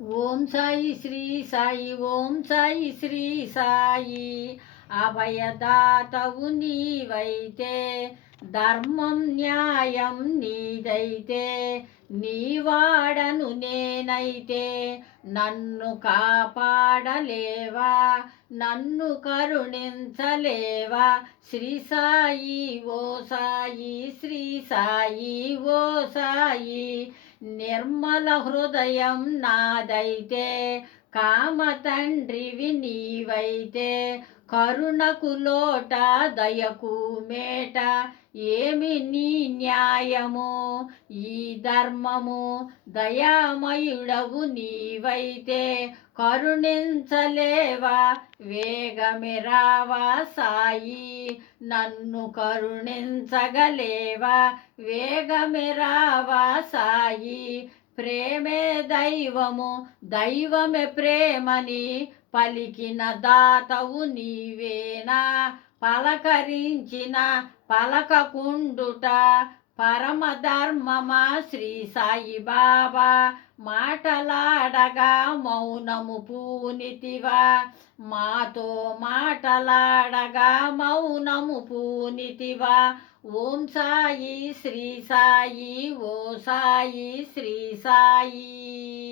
ఓం సాయి శ్రీ సాయి ఓం సాయి శ్రీ సాయి. అభయదాతవు నీవైతే ధర్మం న్యాయం నీదైతే నీవాడను నేనైతే నన్ను కాపాడలేవా నన్ను కరుణించలేవా. శ్రీ సాయి ఓ సాయి శ్రీ సాయి ఓ సాయి. నిర్మల హృదయం నాదైతే కామ తండ్రివి నీవైతే కరుణకు లోట దయకు మేట. ఏమి నీ న్యాయము? ఈ ధర్మము దయామయుడవు నీవైతే. కరుణించలేవా? వేగమిరావా సాయి. నన్ను కరుణించగలేవా? వేగమిరావా సాయి. ప్రేమే దైవము దైవమే ప్రేమని పలికిన దాతవు నీవేనా? పలకరించిన పలకకుండుట పరమ ధర్మమా శ్రీ సాయి బాబా మాటలాడగా మౌనము పూనితివా. మాతో మాటలాడగా మౌనము పూనితివా. ఓం సాయి శ్రీ సాయి ఓ సాయి శ్రీ సాయి.